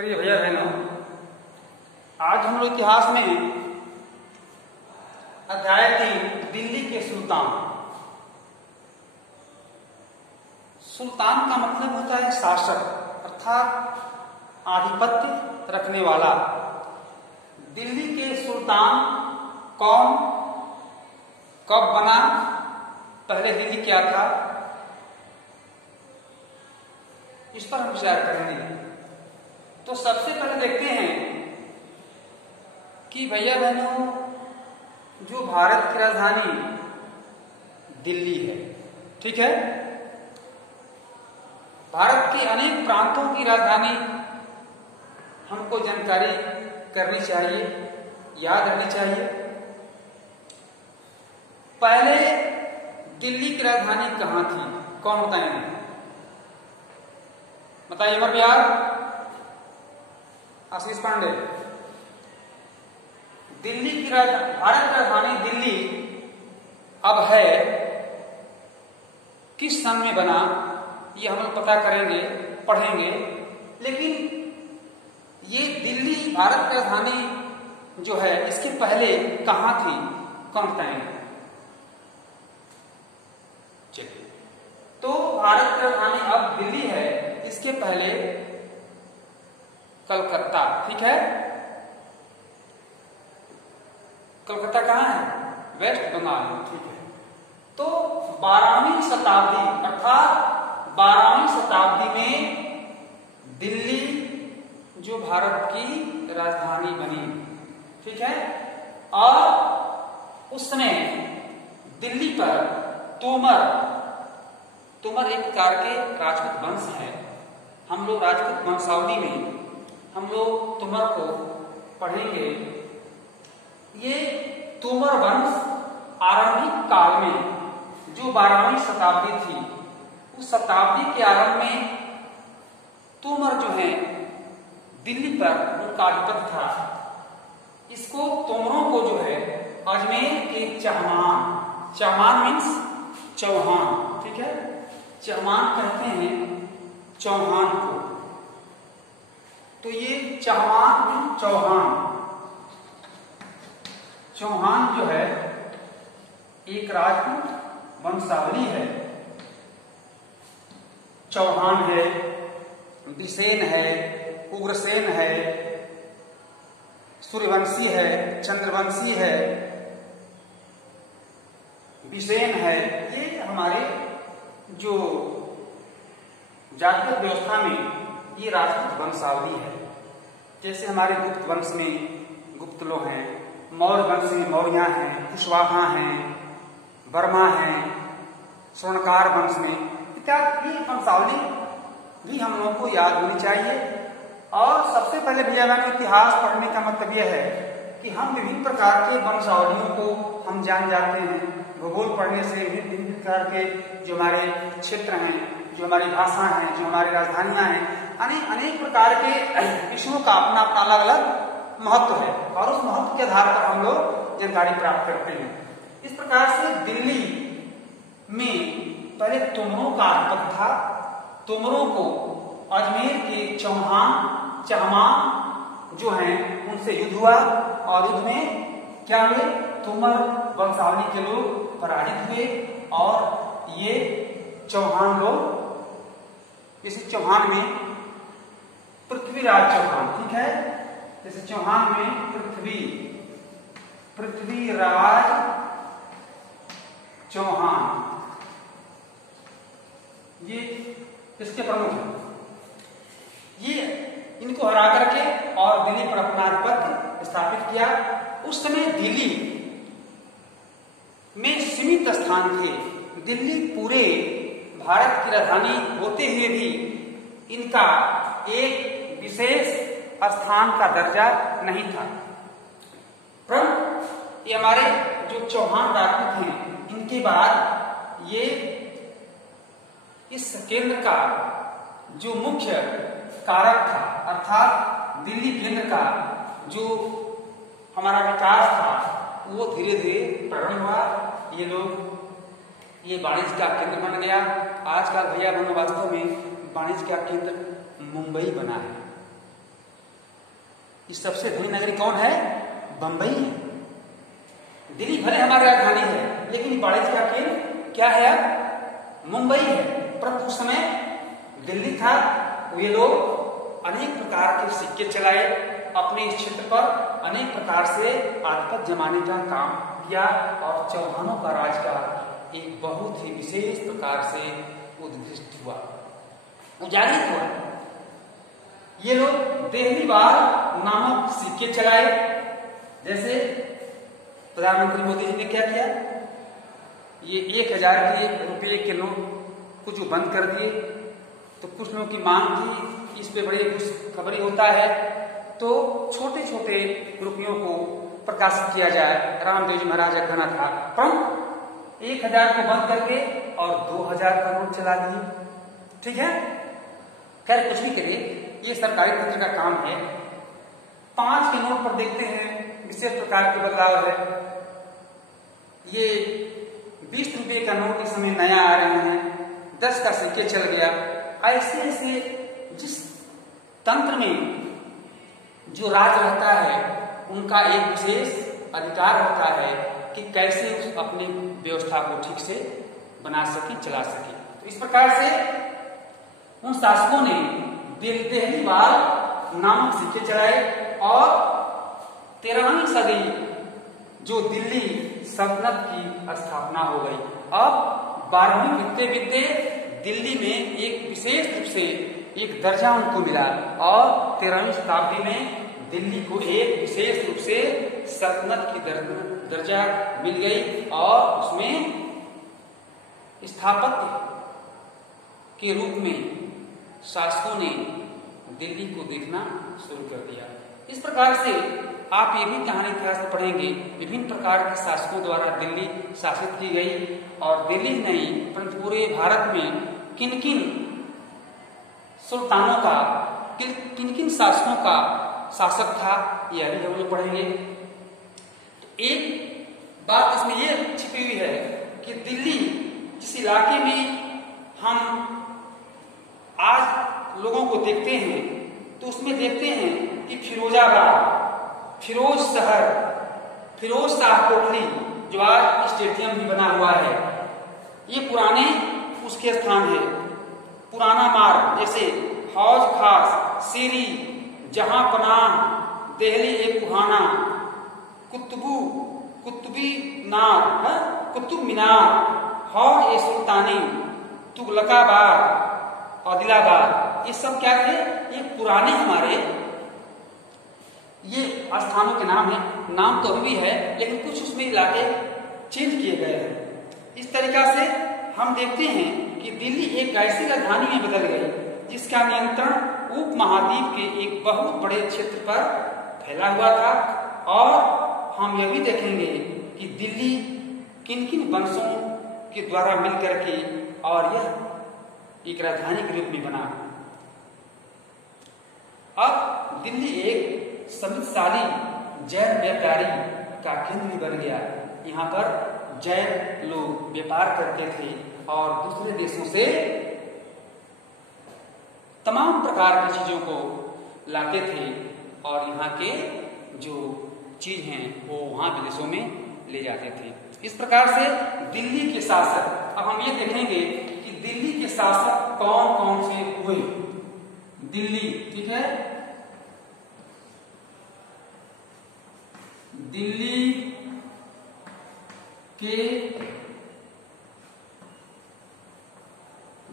प्रिय भैया बहनों, आज हम लोग इतिहास में अध्याय 3 दिल्ली के सुल्तान। सुल्तान का मतलब होता है शासक, अर्थात आधिपत्य रखने वाला। दिल्ली के सुल्तान कौन, कब बना, पहले दिल्ली क्या था, इस पर हम विचार करेंगे। तो सबसे पहले देखते हैं कि भैया बहनों, जो भारत की राजधानी दिल्ली है, ठीक है, भारत के अनेक प्रांतों की राजधानी हमको जानकारी करनी चाहिए, याद रखनी चाहिए। पहले दिल्ली की राजधानी कहां थी, कौन बताएंगे? बताइए अमर बिहार, आशीष पांडे। दिल्ली की भारत की राजधानी दिल्ली अब है, किस सन में बना ये हम लोग पता करेंगे, पढ़ेंगे। लेकिन ये दिल्ली भारत की राजधानी जो है, इसके पहले कहां थी, कौन बताएंगे? चलिए, तो भारत की राजधानी अब दिल्ली है, इसके पहले कलकत्ता, ठीक है। कलकत्ता कहां है? वेस्ट बंगाल, ठीक है। तो 12वीं शताब्दी अर्थात 12वीं शताब्दी में दिल्ली जो भारत की राजधानी बनी, ठीक है। और उस समय दिल्ली पर तोमर एक प्रकार के राजपूत वंश है। हम लोग राजपूत वंशावली में हम लोग तोमर को पढ़ेंगे। ये तोमर वंश आरंभिक काल में जो 12वीं शताब्दी थी, उस शताब्दी के आरंभ में तोमर जो है दिल्ली पर उनका आधिपत्य था। इसको तोमरों को जो है अजमेर के चहमान मीन्स चौहान, ठीक है, चहमान कहते हैं चौहान को। तो ये चौहान जो है एक राजपूत वंशावली है। चौहान है, बिसेन है, उग्रसेन है, सूर्यवंशी है, चंद्रवंशी है, बिसेन है। ये हमारे जो जातिगत व्यवस्था में ये राजपूत वंशावली है। जैसे हमारे गुप्त वंश में गुप्त लोग हैं, मौर्य वंश में मौर्या हैं, कुशवाहा हैं, वर्मा हैं, स्वर्णकार वंश में इत्यादि वंशावली भी हम लोगों को याद होनी चाहिए। और सबसे पहले भैया बहनों, इतिहास पढ़ने का मतलब यह है कि हम विभिन्न प्रकार के वंशावलियों को हम जान जाते हैं। भूगोल पढ़ने से विभिन्न प्रकार के जो हमारे क्षेत्र हैं, जो हमारी भाषा हैं, जो हमारी राजधानियां हैं, अनेक प्रकार के विषयों का अपना अपना अलग अलग महत्व है और उस महत्व के आधार पर हम लोग जानकारी प्राप्त करते हैं। इस प्रकार से दिल्ली में पहले तोमरों का आधिपत्य था। तोमरों को अजमेर के चहमान जो हैं उनसे युद्ध हुआ और युद्ध में क्या हुए? तोमर वंशावली के लोग पराजित हुए और ये चौहान लोग, इस चौहान में पृथ्वीराज चौहान, ठीक है, जैसे चौहान में पृथ्वीराज चौहान, ये इसके प्रमुख हैं। ये इनको हरा करके और दिल्ली पर अपना आधिपत्य स्थापित किया। उस समय दिल्ली में सीमित स्थान थे। दिल्ली पूरे भारत की राजधानी होते हुए भी इनका एक विशेष स्थान का दर्जा नहीं था। परंतु ये हमारे जो चौहान राजपूत हैं, इनके बाद ये इस केंद्र का जो मुख्य कारक था, अर्थात दिल्ली केंद्र का जो हमारा विकास था, वो धीरे धीरे प्रारंभ हुआ। ये लोग ये वाणिज्य का केंद्र बन गया। आजकल भैया बहनों, वास्तव में वाणिज्य का केंद्र मुंबई बना है। इस सबसे धनी नगरी कौन है? बंबई है। दिल्ली भले हमारी राजधानी है, लेकिन वाणिज्य का केंद्र क्या है? मुंबई है। परंतु उस समय दिल्ली था। ये लोग अनेक प्रकार के सिक्के चलाए, अपने इस क्षेत्र पर अनेक प्रकार से आधिपत्य जमाने का काम किया और चौहानों का राज का एक बहुत ही विशेष प्रकार से उद्घोषित हुआ, उजागर हुआ। ये लोग देहलीवाल नामक सिक्के चलाए। जैसे प्रधानमंत्री मोदी जी ने क्या किया? ये 1000 के रुपये के नोट कुछ बंद कर दिए। तो कुछ लोगों की मांग थी, इस पे बड़ी खुशखबरी होता है, तो छोटे छोटे रुपयों को प्रकाशित किया जाए। रामदेव जी महाराज का कहना था, परंतु 1000 को बंद करके और 2000 का नोट चला दिए। ठीक है, खैर कुछ भी करिए, ये सरकारी तंत्र का काम है। 5 के नोट पर देखते हैं विशेष प्रकार के बदलाव है। ये 20 रुपये का नोट इस समय नया आ रहे हैं, 10 का सिक्के चल गया। ऐसे ऐसे जिस तंत्र में जो राज रहता है, उनका एक विशेष अधिकार होता है कि कैसे उस अपनी व्यवस्था को ठीक से बना सके, चला सके। तो इस प्रकार से उन शासकों ने देहलीवाल नामक सिक्के चलाए और 13वीं सदी जो दिल्ली सल्तनत की स्थापना हो गई। अब 12वीं बीतते दिल्ली में एक विशेष रूप से एक दर्जा उनको मिला और 13वीं शताब्दी में दिल्ली को एक विशेष रूप से सल्तनत की दर्जा मिल गई और उसमें स्थापत्य के रूप में शासकों ने दिल्ली को देखना शुरू कर दिया। इस प्रकार से आप ये भी कहानी इतिहास में पढ़ेंगे, विभिन्न प्रकार के शासकों द्वारा दिल्ली शासित की गई और दिल्ली नहीं परंतु पूरे भारत में किन किन सुल्तानों का, किन किन शासकों का शासक था, यह भी हम लोग पढ़ेंगे। तो एक बात इसमें यह छिपी हुई है कि दिल्ली जिस इलाके में हम आज लोगों को देखते हैं, तो उसमें देखते हैं कि फिरोजाबाद, फिरोज शहर, फिरोज शाह कोटली जो आज स्टेडियम भी बना हुआ है, ये पुराने उसके स्थान है। पुराना मार्ग जैसे हौज खास, सीरी, जहां पनाह, देहली ए कुहाना, कुतुबी नार, कुतुब मीनार, हौज ए सुल्तानी, तुगलकाबाद, आदिलाबाद, ये सब क्या थे? ये पुराने हमारे ये स्थानों के नाम है। नाम तो अभी भी है लेकिन कुछ उसमें इलाके चेंज किए गए हैं। इस तरीका से हम देखते हैं कि दिल्ली एक ऐसी राजधानी में बदल गई जिसका नियंत्रण उप महाद्वीप के एक बहुत बड़े क्षेत्र पर फैला हुआ था। और हम यह भी देखेंगे कि दिल्ली किन किन वंशों के द्वारा मिलकर के और यह एक राजधानी के रूप में बना। अब दिल्ली एक समृद्धशाली जैन व्यापारी का केंद्र भी बन गया। यहाँ पर जैन लोग व्यापार करते थे और दूसरे देशों से तमाम प्रकार की चीजों को लाते थे और यहाँ के जो चीज हैं वो वहां विदेशों में ले जाते थे। इस प्रकार से दिल्ली के शासक, अब हम ये देखेंगे कि दिल्ली के शासक कौन कौन से हुए। दिल्ली, ठीक है,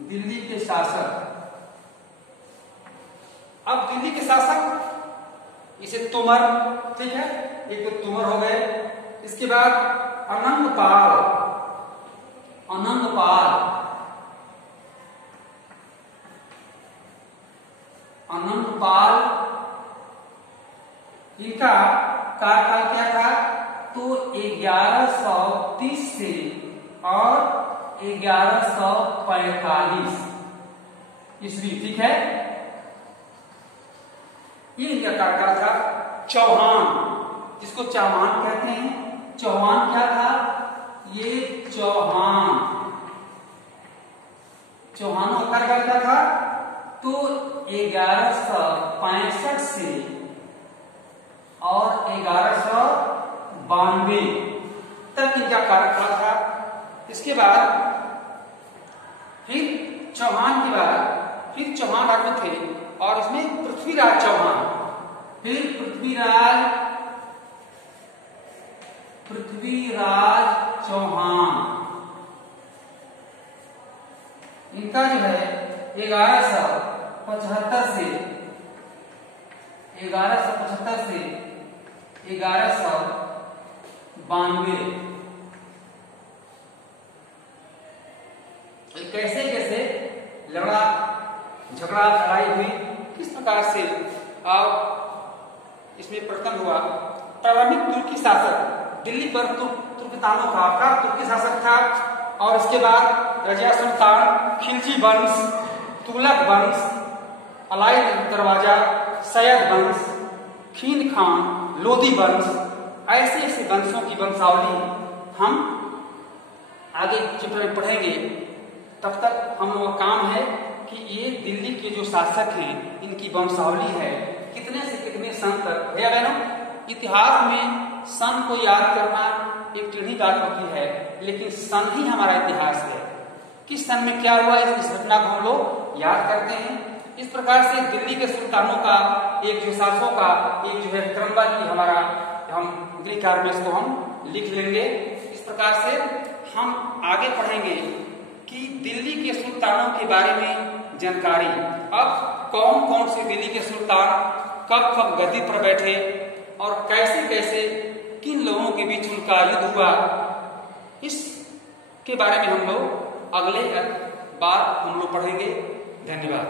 दिल्ली के शासक। अब दिल्ली के शासक इसे तोमर, ठीक है, एक तो तोमर हो गए। इसके बाद अनंगपाल, इनका कार्यकाल क्या था? तो 1130 से और 1145 ईस्वी, ठीक है, ये इनका कार्यकाल था। चौहान, जिसको चौहान कहते हैं, चौहान क्या था? ये चौहानों का कार्यकाल क्या था? तो 1165 से और 1192 तक इनका कार्यकाल था। इसके बाद फिर चौहान के बाद फिर चौहान राज्य थे और उसमें पृथ्वीराज चौहान, फिर पृथ्वीराज चौहान, इनका जो है 1175 से 1192 कैसे कैसे लड़ा झगड़ा लड़ाई हुई, किस प्रकार से इसमें प्रथम हुआ। प्रारंभिक तुर्की शासक दिल्ली पर तुर्कतानों का तुर्की शासक था और इसके बाद रजिया सुल्तान, खिलजी वंश, तुगलक वंश, अलाई दरवाजा, सैयद वंश, खीन खान, लोदी वंश, ऐसे ऐसे वंशों की वंशावली हम आगे चैप्टर में पढ़ेंगे। तब तक हम लोग काम है कि ये दिल्ली के जो शासक हैं इनकी वंशावली है कितने से कितने सन तक। भैया बहनों, इतिहास में सन को याद करना एक टेढ़ी बात होती है, लेकिन सन ही हमारा इतिहास है। किस सन में क्या हुआ इस घटना को हम लोग याद करते हैं। इस प्रकार से दिल्ली के सुल्तानों का एक जो शासकों का एक जो है क्रमबद्ध हमारा हम ग्रीक काल में इसको हम लिख लेंगे। इस प्रकार से हम आगे पढ़ेंगे कि दिल्ली के सुल्तानों के बारे में जानकारी। अब कौन कौन से दिल्ली के सुल्तान कब कब गद्दी पर बैठे और कैसे कैसे किन लोगों के बीच उनका युद्ध हुआ, इसके बारे में हम लोग अगले बार हम लोग पढ़ेंगे। धन्यवाद।